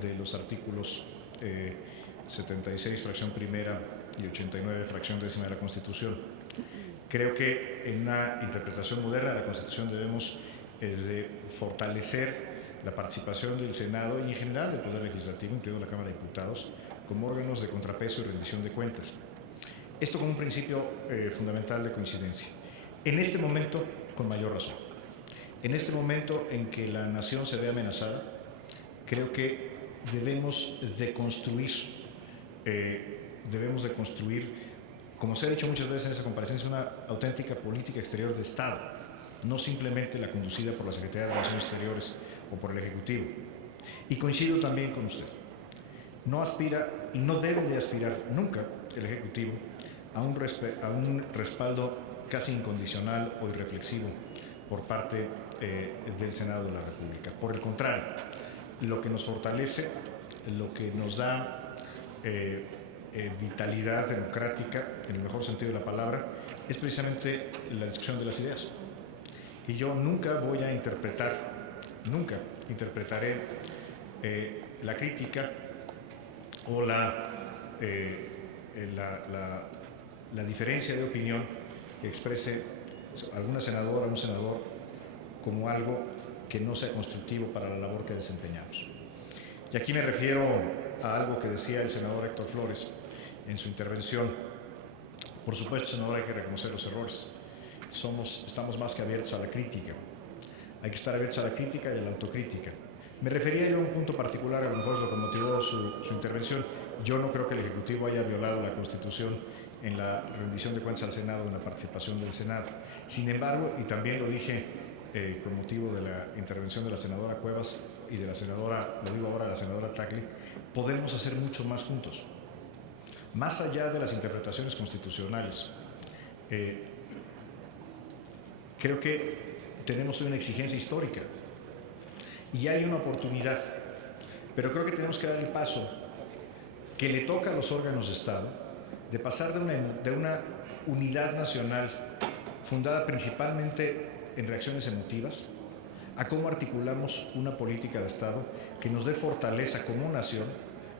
de los artículos 76, fracción primera, y 89, fracción décima de la Constitución. Creo que en una interpretación moderna de la Constitución debemos de fortalecer la participación del Senado y en general del Poder Legislativo, incluido la Cámara de Diputados, como órganos de contrapeso y rendición de cuentas. Esto como un principio fundamental de coincidencia. En este momento, con mayor razón. En este momento en que la nación se ve amenazada, creo que debemos de construir, como se ha dicho muchas veces en esa comparecencia, una auténtica política exterior de Estado, no simplemente la conducida por la Secretaría de Relaciones Exteriores o por el Ejecutivo. Y coincido también con usted. No aspira y no debe de aspirar nunca el Ejecutivo a un respaldo casi incondicional o irreflexivo por parte del Senado de la República. Por el contrario, lo que nos fortalece, lo que nos da vitalidad democrática, en el mejor sentido de la palabra, es precisamente la discusión de las ideas. Y yo nunca interpretaré la crítica o la diferencia de opinión que exprese alguna senadora o un senador como algo que no sea constructivo para la labor que desempeñamos. Y aquí me refiero a algo que decía el senador Héctor Flores en su intervención. Por supuesto, senador, hay que reconocer los errores. Estamos más que abiertos a la crítica. Hay que estar abiertos a la crítica y a la autocrítica. Me refería yo a un punto particular, a lo mejor es lo que motivó su intervención. Yo no creo que el Ejecutivo haya violado la Constitución en la rendición de cuentas al Senado, en la participación del Senado. Sin embargo, y también lo dije con motivo de la intervención de la senadora Cuevas y de la senadora, lo digo ahora, la senadora Tagle, podemos hacer mucho más juntos. Más allá de las interpretaciones constitucionales, creo que tenemos una exigencia histórica y hay una oportunidad, pero creo que tenemos que dar el paso que le toca a los órganos de Estado de pasar de una unidad nacional fundada principalmente en reacciones emotivas a cómo articulamos una política de Estado que nos dé fortaleza como nación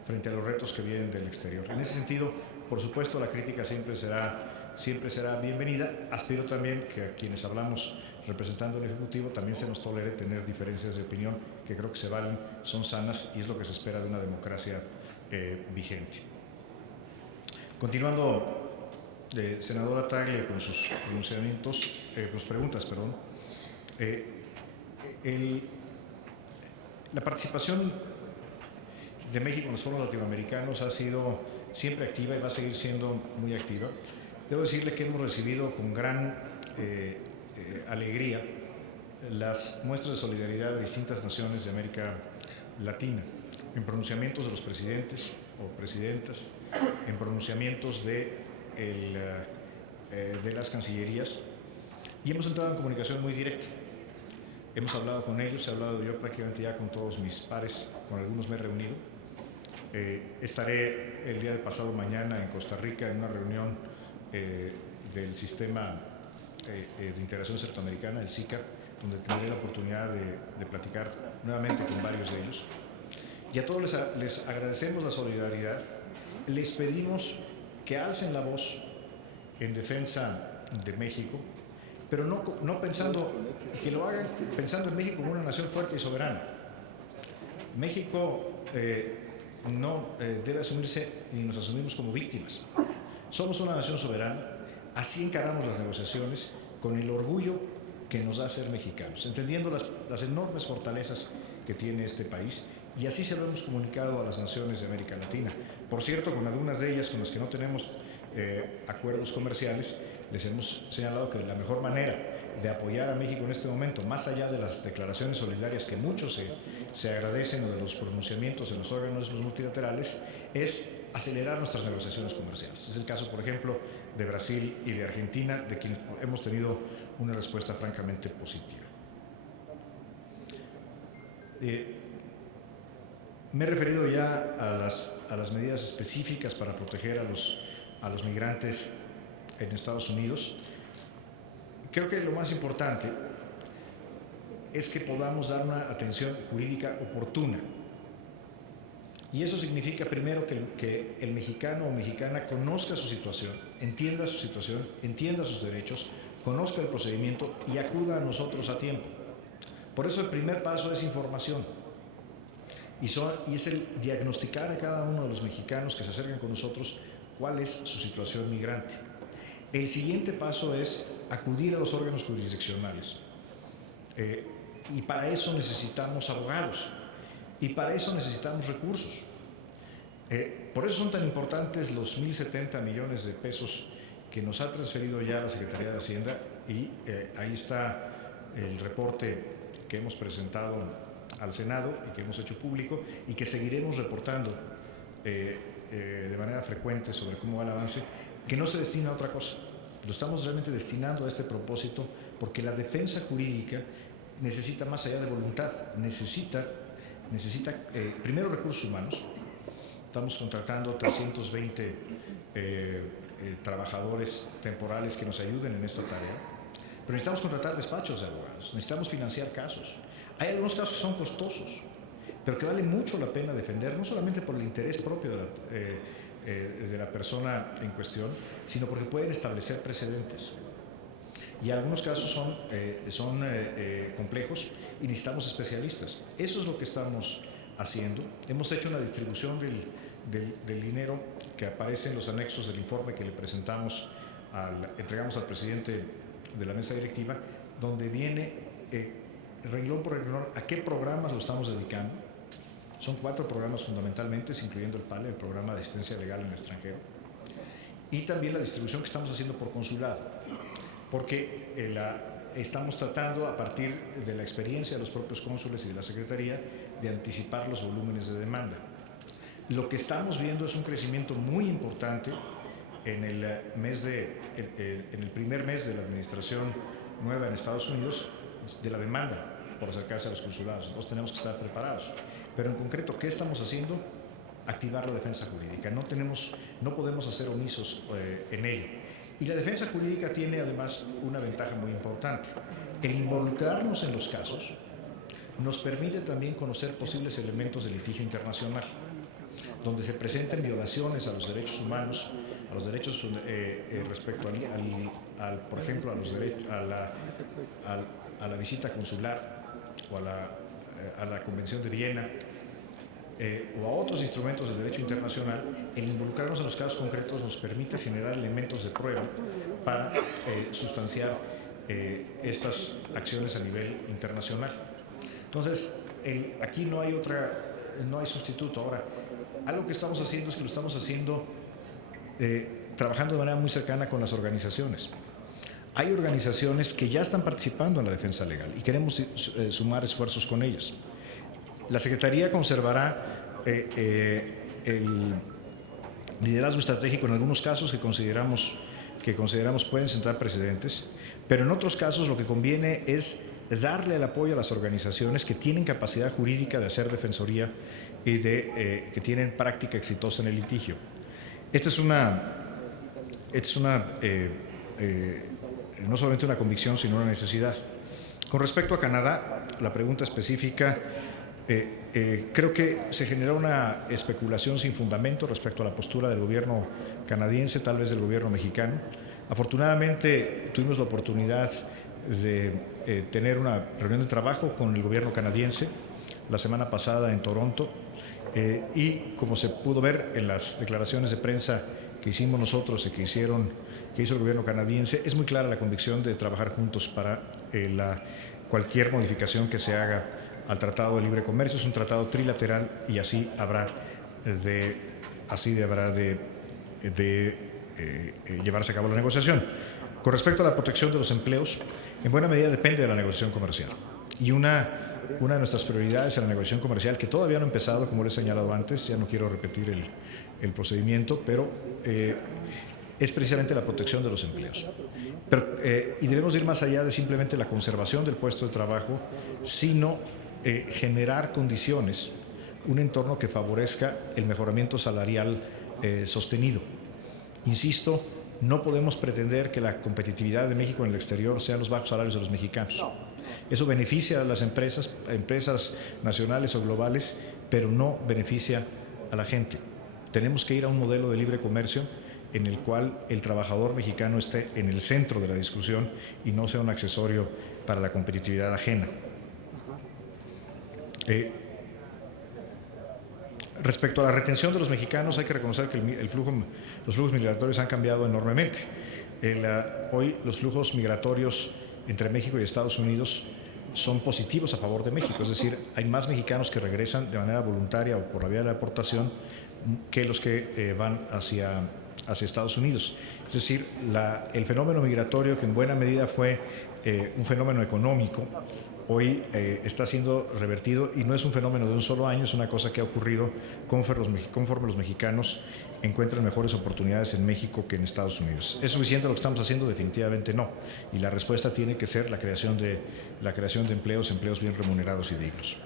frente a los retos que vienen del exterior. En ese sentido, por supuesto, la crítica siempre será bienvenida. Aspiro también que a quienes hablamos representando al Ejecutivo también se nos tolere tener diferencias de opinión que creo que se valen, son sanas y es lo que se espera de una democracia vigente. Continuando, senadora Tagle, con sus preguntas. La participación de México en los foros latinoamericanos ha sido siempre activa y va a seguir siendo muy activa. Debo decirle que hemos recibido con gran alegría las muestras de solidaridad de distintas naciones de América Latina, en pronunciamientos de los presidentes o presidentas, en pronunciamientos de las cancillerías, y hemos entrado en comunicación muy directa. Hemos hablado con ellos, he hablado yo prácticamente ya con todos mis pares, con algunos me he reunido. Estaré el día de pasado mañana en Costa Rica en una reunión del Sistema de Integración Centroamericana, el SICA, donde tendré la oportunidad de platicar nuevamente con varios de ellos. Y a todos les agradecemos la solidaridad, les pedimos que alcen la voz en defensa de México, pero no pensando, que lo hagan pensando en México como una nación fuerte y soberana. México no debe asumirse ni nos asumimos como víctimas. Somos una nación soberana, así encaramos las negociaciones con el orgullo que nos da ser mexicanos, entendiendo las enormes fortalezas que tiene este país, y así se lo hemos comunicado a las naciones de América Latina. Por cierto, con algunas de ellas con las que no tenemos acuerdos comerciales, les hemos señalado que la mejor manera de apoyar a México en este momento, más allá de las declaraciones solidarias que muchos se agradecen o de los pronunciamientos en los órganos multilaterales, es acelerar nuestras negociaciones comerciales. Es el caso, por ejemplo, de Brasil y de Argentina, de quienes hemos tenido una respuesta francamente positiva. Me he referido ya a las medidas específicas para proteger a los migrantes en Estados Unidos. Creo que lo más importante es que podamos dar una atención jurídica oportuna Y eso significa primero que el mexicano o mexicana conozca su situación, entienda sus derechos, conozca el procedimiento y acuda a nosotros a tiempo. Por eso el primer paso es información. Y es el diagnosticar a cada uno de los mexicanos que se acercan con nosotros cuál es su situación migrante. El siguiente paso es acudir a los órganos jurisdiccionales. Y para eso necesitamos abogados. Y para eso necesitamos recursos. Por eso son tan importantes los 1.070 millones de pesos que nos ha transferido ya la Secretaría de Hacienda, y ahí está el reporte que hemos presentado al Senado y que hemos hecho público y que seguiremos reportando de manera frecuente sobre cómo va el avance, que no se destina a otra cosa. Lo estamos realmente destinando a este propósito porque la defensa jurídica necesita, más allá de voluntad, necesita primero recursos humanos. Estamos contratando 320 trabajadores temporales que nos ayuden en esta tarea, pero necesitamos contratar despachos de abogados, necesitamos financiar casos. Hay algunos casos que son costosos, pero que vale mucho la pena defender, no solamente por el interés propio de la persona en cuestión, sino porque pueden establecer precedentes. Y algunos casos son complejos y necesitamos especialistas. Eso es lo que estamos haciendo. Hemos hecho una distribución del dinero que aparece en los anexos del informe que le entregamos al presidente de la mesa directiva, donde viene renglón por renglón a qué programas lo estamos dedicando. Son 4 programas fundamentalmente, incluyendo el PALE, el Programa de Asistencia Legal en el Extranjero, y también la distribución que estamos haciendo por consulado, porque estamos tratando, a partir de la experiencia de los propios cónsules y de la Secretaría, de anticipar los volúmenes de demanda. Lo que estamos viendo es un crecimiento muy importante en el primer mes de la administración nueva en Estados Unidos, de la demanda por acercarse a los consulados. Entonces tenemos que estar preparados. Pero en concreto, ¿qué estamos haciendo? Activar la defensa jurídica. No podemos hacer omisos en ello. Y la defensa jurídica tiene además una ventaja muy importante. El involucrarnos en los casos nos permite también conocer posibles elementos de litigio internacional, donde se presenten violaciones a los derechos humanos, a los derechos respecto por ejemplo, a la visita consular o a la Convención de Viena, o a otros instrumentos del derecho internacional. El involucrarnos en los casos concretos nos permite generar elementos de prueba para sustanciar estas acciones a nivel internacional. Entonces, aquí no hay sustituto. Ahora, algo que estamos haciendo es que lo estamos haciendo trabajando de manera muy cercana con las organizaciones. Hay organizaciones que ya están participando en la defensa legal y queremos sumar esfuerzos con ellas. La Secretaría conservará el liderazgo estratégico en algunos casos que consideramos pueden sentar precedentes, pero en otros casos lo que conviene es darle el apoyo a las organizaciones que tienen capacidad jurídica de hacer defensoría y que tienen práctica exitosa en el litigio. Esta es no solamente una convicción, sino una necesidad. Con respecto a Canadá, la pregunta específica, creo que se generó una especulación sin fundamento respecto a la postura del gobierno canadiense, tal vez del gobierno mexicano. Afortunadamente tuvimos la oportunidad de tener una reunión de trabajo con el gobierno canadiense la semana pasada en Toronto, y como se pudo ver en las declaraciones de prensa que hicimos nosotros y que hizo el gobierno canadiense, es muy clara la convicción de trabajar juntos para cualquier modificación que se haga al Tratado de Libre Comercio. Es un tratado trilateral y así deberá de llevarse a cabo la negociación. Con respecto a la protección de los empleos, en buena medida depende de la negociación comercial. Y una de nuestras prioridades en la negociación comercial, que todavía no ha empezado, como les he señalado antes, ya no quiero repetir el procedimiento, pero es precisamente la protección de los empleos. Y debemos ir más allá de simplemente la conservación del puesto de trabajo, sino generar condiciones, un entorno que favorezca el mejoramiento salarial sostenido. Insisto, no podemos pretender que la competitividad de México en el exterior sean los bajos salarios de los mexicanos. Eso beneficia a las empresas nacionales o globales, pero no beneficia a la gente. Tenemos que ir a un modelo de libre comercio en el cual el trabajador mexicano esté en el centro de la discusión y no sea un accesorio para la competitividad ajena. Respecto a la retención de los mexicanos, hay que reconocer que los flujos migratorios han cambiado enormemente. Hoy los flujos migratorios entre México y Estados Unidos son positivos a favor de México, es decir, hay más mexicanos que regresan de manera voluntaria o por la vía de la deportación que los que van hacia Estados Unidos. Es decir, el fenómeno migratorio, que en buena medida fue un fenómeno económico, hoy está siendo revertido y no es un fenómeno de un solo año, es una cosa que ha ocurrido conforme los mexicanos encuentran mejores oportunidades en México que en Estados Unidos. ¿Es suficiente lo que estamos haciendo? Definitivamente no. Y la respuesta tiene que ser la creación de empleos bien remunerados y dignos.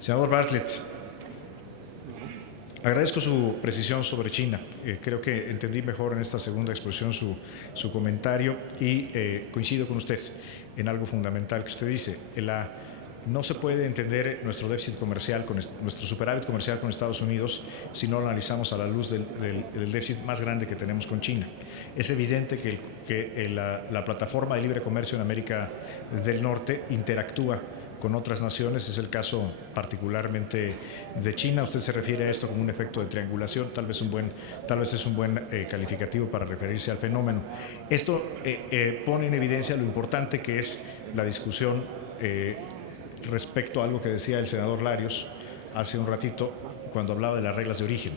Senador Bartlett, agradezco su precisión sobre China. Creo que entendí mejor en esta segunda exposición su comentario y coincido con usted en algo fundamental que usted dice. No se puede entender nuestro déficit comercial, nuestro superávit comercial con Estados Unidos si no lo analizamos a la luz del déficit más grande que tenemos con China. Es evidente que la plataforma de libre comercio en América del Norte interactúa con otras naciones, es el caso particularmente de China. Usted se refiere a esto como un efecto de triangulación, tal vez es un buen calificativo para referirse al fenómeno. Esto pone en evidencia lo importante que es la discusión respecto a algo que decía el senador Larios hace un ratito cuando hablaba de las reglas de origen.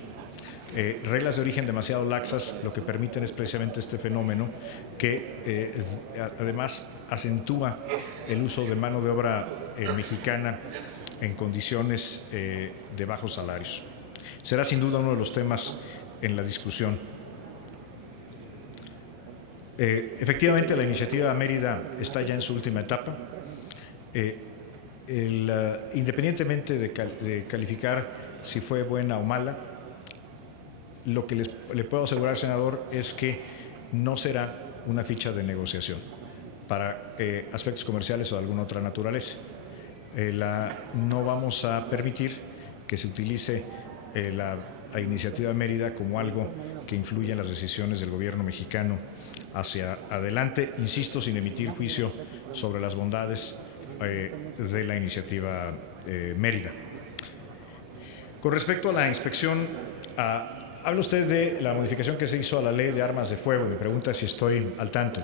Reglas de origen demasiado laxas lo que permiten es precisamente este fenómeno que además acentúa el uso de mano de obra mexicana en condiciones de bajos salarios. Será sin duda uno de los temas en la discusión. Efectivamente, la iniciativa Mérida está ya en su última etapa. Independientemente de calificar si fue buena o mala, lo que le puedo asegurar, senador, es que no será una ficha de negociación para aspectos comerciales o de alguna otra naturaleza. No vamos a permitir que se utilice la iniciativa Mérida como algo que influya en las decisiones del gobierno mexicano hacia adelante, insisto, sin emitir juicio sobre las bondades de la iniciativa Mérida. Con respecto a la inspección, habla usted de la modificación que se hizo a la ley de armas de fuego y me pregunta si estoy al tanto.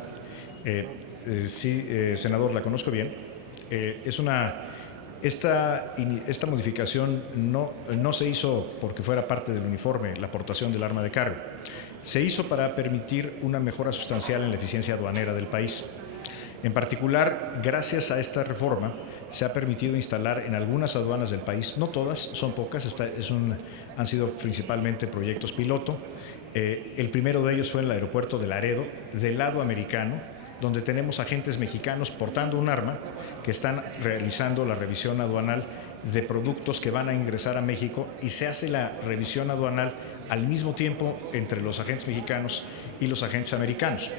Sí, senador, la conozco bien. Esta modificación no se hizo porque fuera parte del uniforme, la aportación del arma de cargo. Se hizo para permitir una mejora sustancial en la eficiencia aduanera del país. En particular, gracias a esta reforma, se ha permitido instalar en algunas aduanas del país, no todas, son pocas, han sido principalmente proyectos piloto. El primero de ellos fue en el aeropuerto de Laredo, del lado americano, donde tenemos agentes mexicanos portando un arma que están realizando la revisión aduanal de productos que van a ingresar a México y se hace la revisión aduanal al mismo tiempo entre los agentes mexicanos y los agentes americanos.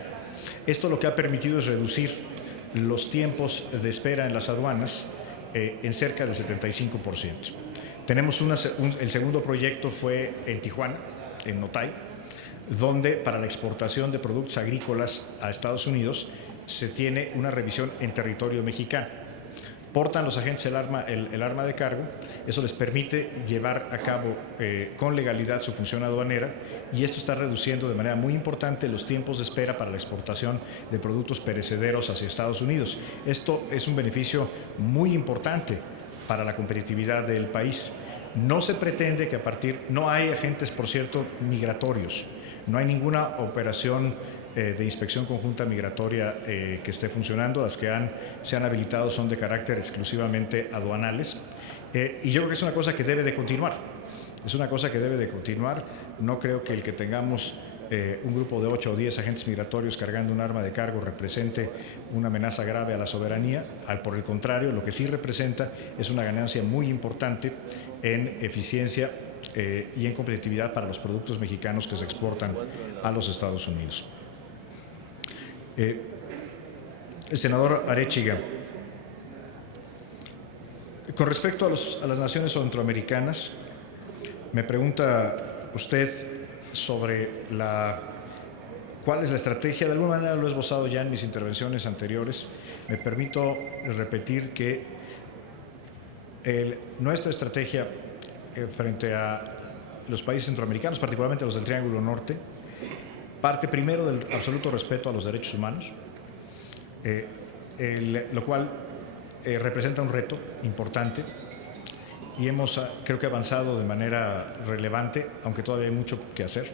Esto lo que ha permitido es reducir los tiempos de espera en las aduanas en cerca del 75%. Tenemos el segundo proyecto fue en Tijuana, en Notay, donde para la exportación de productos agrícolas a Estados Unidos se tiene una revisión en territorio mexicano. Portan los agentes el arma de cargo, eso les permite llevar a cabo con legalidad su función aduanera y esto está reduciendo de manera muy importante los tiempos de espera para la exportación de productos perecederos hacia Estados Unidos. Esto es un beneficio muy importante para la competitividad del país. No se pretende que no hay agentes, por cierto, migratorios, no hay ninguna operación de inspección conjunta migratoria que esté funcionando. Las que se han habilitado son de carácter exclusivamente aduanales y yo creo que es una cosa que debe de continuar. No creo que el que tengamos un grupo de 8 o 10 agentes migratorios cargando un arma de cargo represente una amenaza grave a la soberanía. Por el contrario, lo que sí representa es una ganancia muy importante en eficiencia y en competitividad para los productos mexicanos que se exportan a los Estados Unidos. El senador Arechiga, con respecto a las naciones centroamericanas, Me pregunta usted sobre cuál es la estrategia. De alguna manera lo he esbozado ya en mis intervenciones anteriores. Me permito repetir que nuestra estrategia frente a los países centroamericanos, particularmente los del Triángulo Norte, parte primero del absoluto respeto a los derechos humanos, lo cual representa un reto importante y hemos, creo que, avanzado de manera relevante, aunque todavía hay mucho que hacer.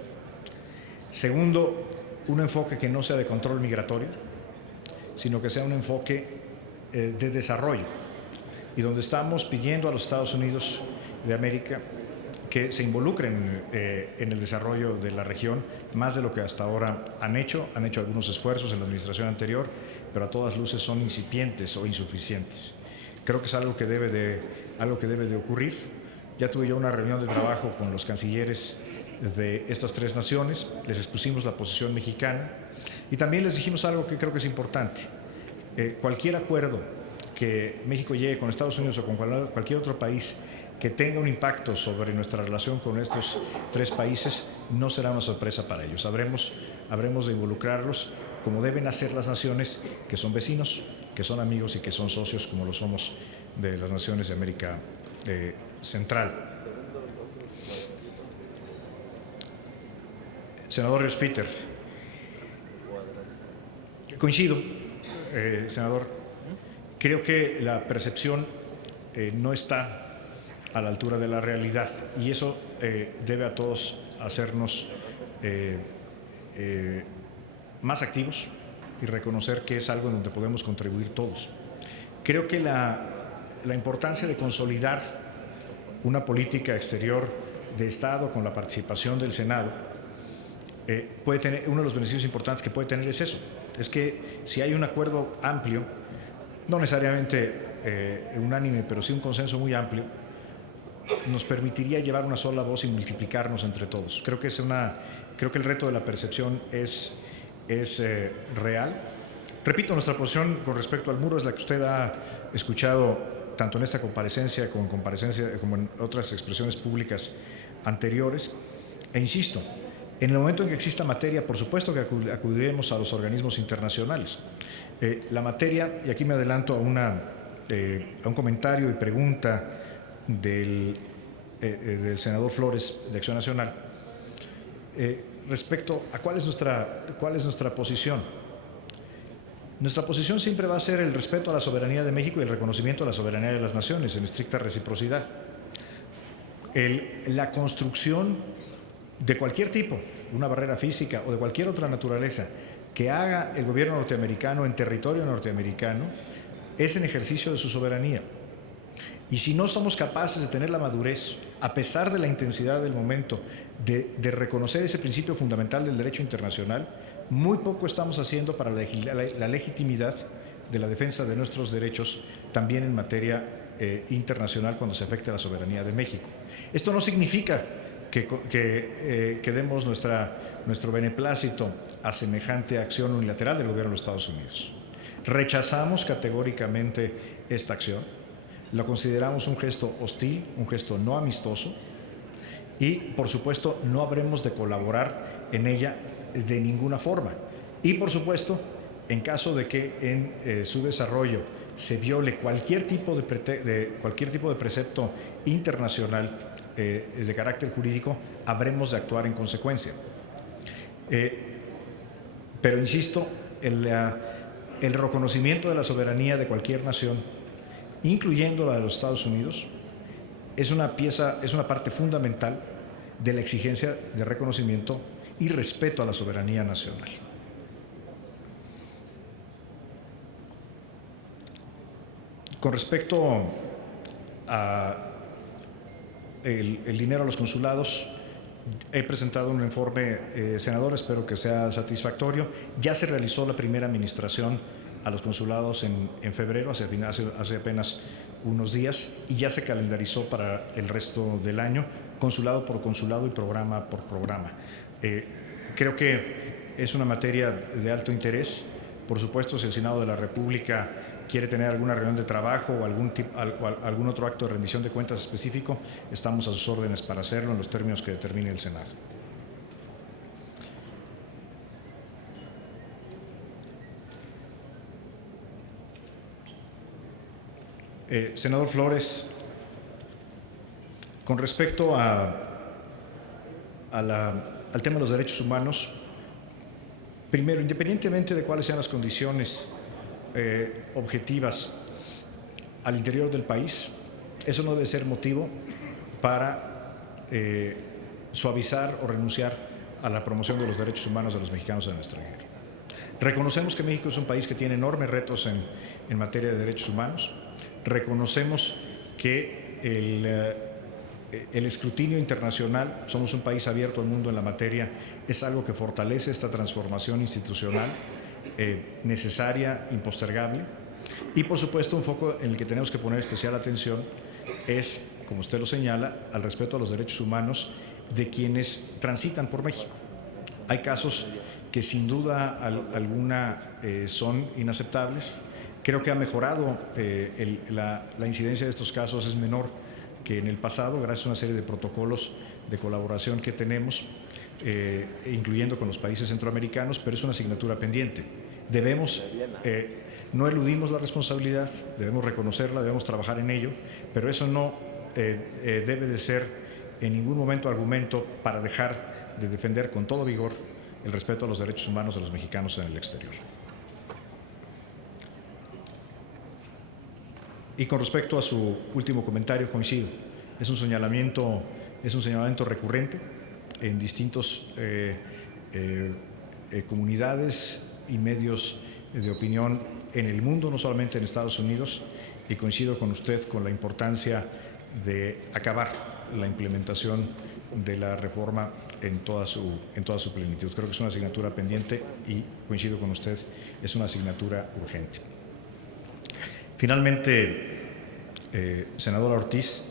Segundo, un enfoque que no sea de control migratorio, sino que sea un enfoque de desarrollo, y donde estamos pidiendo a los Estados Unidos de América que se involucren en el desarrollo de la región, más de lo que hasta ahora han hecho algunos esfuerzos en la administración anterior, pero a todas luces son incipientes o insuficientes. Creo que es algo que debe de ocurrir. Ya tuve yo una reunión de trabajo con los cancilleres de estas tres naciones, les expusimos la posición mexicana y también les dijimos algo que creo que es importante. Cualquier acuerdo que México llegue con Estados Unidos o con cualquier otro país que tenga un impacto sobre nuestra relación con estos tres países no será una sorpresa para ellos. Habremos de involucrarlos como deben hacer las naciones que son vecinos, que son amigos y que son socios, como lo somos de las naciones de América Central. Senador Ríos-Peter, coincido, senador. Creo que la percepción no está a la altura de la realidad y eso debe a todos hacernos más activos y reconocer que es algo en donde podemos contribuir todos. Creo que la importancia de consolidar una política exterior de Estado con la participación del Senado puede tener, uno de los beneficios importantes que puede tener es eso, es que si hay un acuerdo amplio, no necesariamente unánime, pero sí un consenso muy amplio, nos permitiría llevar una sola voz y multiplicarnos entre todos. Creo que el reto de la percepción es real. Repito, nuestra posición con respecto al muro es la que usted ha escuchado tanto en esta comparecencia como en otras expresiones públicas anteriores. E insisto, en el momento en que exista materia, por supuesto que acudiremos a los organismos internacionales. La materia, y aquí me adelanto a un comentario y pregunta del senador Flores de Acción Nacional, respecto a cuál es nuestra posición. Nuestra posición siempre va a ser el respeto a la soberanía de México y el reconocimiento a la soberanía de las naciones en estricta reciprocidad. La construcción de cualquier tipo, una barrera física o de cualquier otra naturaleza que haga el gobierno norteamericano en territorio norteamericano es en ejercicio de su soberanía. Y si no somos capaces de tener la madurez, a pesar de la intensidad del momento, de reconocer ese principio fundamental del derecho internacional, muy poco estamos haciendo para la legitimidad de la defensa de nuestros derechos también en materia internacional cuando se afecte a la soberanía de México. Esto no significa que demos nuestro beneplácito a semejante acción unilateral del gobierno de los Estados Unidos. Rechazamos categóricamente esta acción, la consideramos un gesto hostil, un gesto no amistoso y, por supuesto, no habremos de colaborar en ella de ninguna forma. Y, por supuesto, en caso de que en su desarrollo se viole cualquier tipo de precepto internacional de carácter jurídico, habremos de actuar en consecuencia. Pero insisto, el reconocimiento de la soberanía de cualquier nación, incluyendo la de los Estados Unidos, es una parte fundamental de la exigencia de reconocimiento y respeto a la soberanía nacional. Con respecto a el dinero a los consulados, he presentado un informe, senador, espero que sea satisfactorio. Ya se realizó la primera administración a los consulados en febrero, hace apenas unos días, y ya se calendarizó para el resto del año, consulado por consulado y programa por programa. Creo que es una materia de alto interés. Por supuesto, si el Senado de la República quiere tener alguna reunión de trabajo o algún otro acto de rendición de cuentas específico, estamos a sus órdenes para hacerlo en los términos que determine el Senado. Senador Flores, con respecto al tema de los derechos humanos, primero, independientemente de cuáles sean las condiciones objetivas al interior del país, eso no debe ser motivo para suavizar o renunciar a la promoción de los derechos humanos de los mexicanos en el extranjero. Reconocemos que México es un país que tiene enormes retos en materia de derechos humanos. Reconocemos que el escrutinio internacional, somos un país abierto al mundo en la materia, es algo que fortalece esta transformación institucional necesaria, impostergable. Y por supuesto un foco en el que tenemos que poner especial atención es, como usted lo señala, al respeto a los derechos humanos de quienes transitan por México. Hay casos que sin duda alguna son inaceptables. Creo que ha mejorado, la incidencia de estos casos es menor que en el pasado, gracias a una serie de protocolos de colaboración que tenemos, incluyendo con los países centroamericanos, pero es una asignatura pendiente. No eludimos la responsabilidad, debemos reconocerla, debemos trabajar en ello, pero eso no debe de ser en ningún momento argumento para dejar de defender con todo vigor el respeto a los derechos humanos de los mexicanos en el exterior. Y con respecto a su último comentario, coincido. Es un señalamiento recurrente en distintos comunidades y medios de opinión en el mundo, no solamente en Estados Unidos, y coincido con usted con la importancia de acabar la implementación de la reforma en toda su plenitud. Creo que es una asignatura pendiente y coincido con usted, es una asignatura urgente. Finalmente, senadora Ortiz,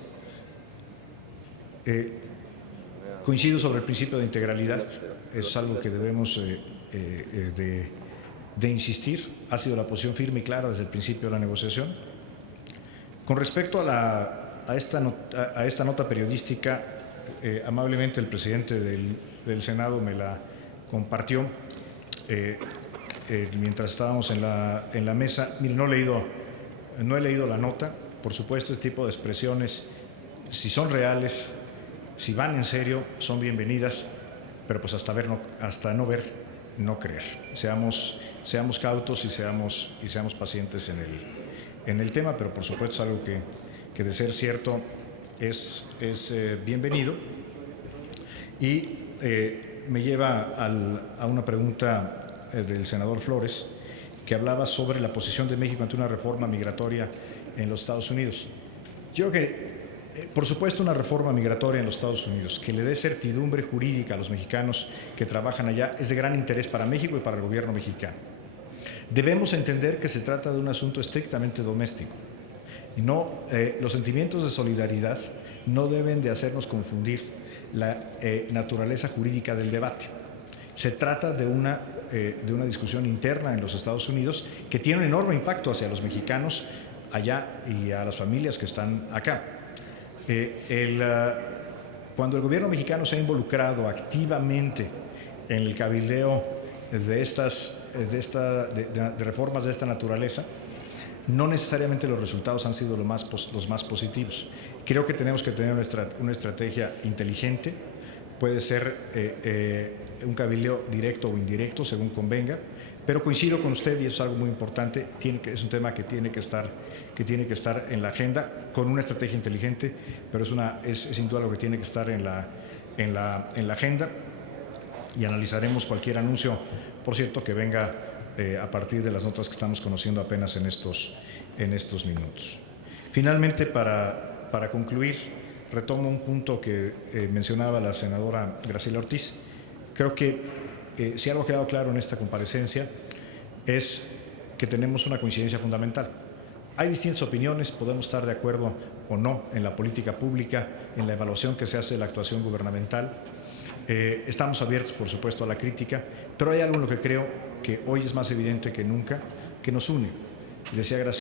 coincido sobre el principio de integralidad, es algo que debemos de insistir, ha sido la posición firme y clara desde el principio de la negociación. Con respecto a esta nota periodística, amablemente el presidente del Senado me la compartió mientras estábamos en la mesa. Mire, no he leído la nota. Por supuesto, este tipo de expresiones, si son reales, si van en serio, son bienvenidas, pero pues hasta no ver, no creer. Seamos cautos y seamos pacientes en el tema, pero por supuesto es algo que de ser cierto es bienvenido. Y me lleva a una pregunta del senador Flores, que hablaba sobre la posición de México ante una reforma migratoria en los Estados Unidos. Yo creo que, por supuesto, una reforma migratoria en los Estados Unidos que le dé certidumbre jurídica a los mexicanos que trabajan allá es de gran interés para México y para el gobierno mexicano. Debemos entender que se trata de un asunto estrictamente doméstico. Y los sentimientos de solidaridad no deben de hacernos confundir la naturaleza jurídica del debate. Se trata de una discusión interna en los Estados Unidos que tiene un enorme impacto hacia los mexicanos allá y a las familias que están acá. Cuando el gobierno mexicano se ha involucrado activamente en el cabildeo de reformas de esta naturaleza, no necesariamente los resultados han sido los más positivos. Creo que tenemos que tener una estrategia inteligente. Puede ser un cabildeo directo o indirecto, según convenga, pero coincido con usted, y eso es algo muy importante, es un tema que tiene que estar en la agenda con una estrategia inteligente, pero es sin duda lo que tiene que estar en la agenda, y analizaremos cualquier anuncio, por cierto, que venga a partir de las notas que estamos conociendo apenas en estos minutos. Finalmente, para concluir, retomo un punto que mencionaba la senadora Graciela Ortiz. Creo que si algo ha quedado claro en esta comparecencia es que tenemos una coincidencia fundamental. Hay distintas opiniones, podemos estar de acuerdo o no en la política pública, en la evaluación que se hace de la actuación gubernamental. Estamos abiertos, por supuesto, a la crítica, pero hay algo en lo que creo que hoy es más evidente que nunca, que nos une. Decía Graciela,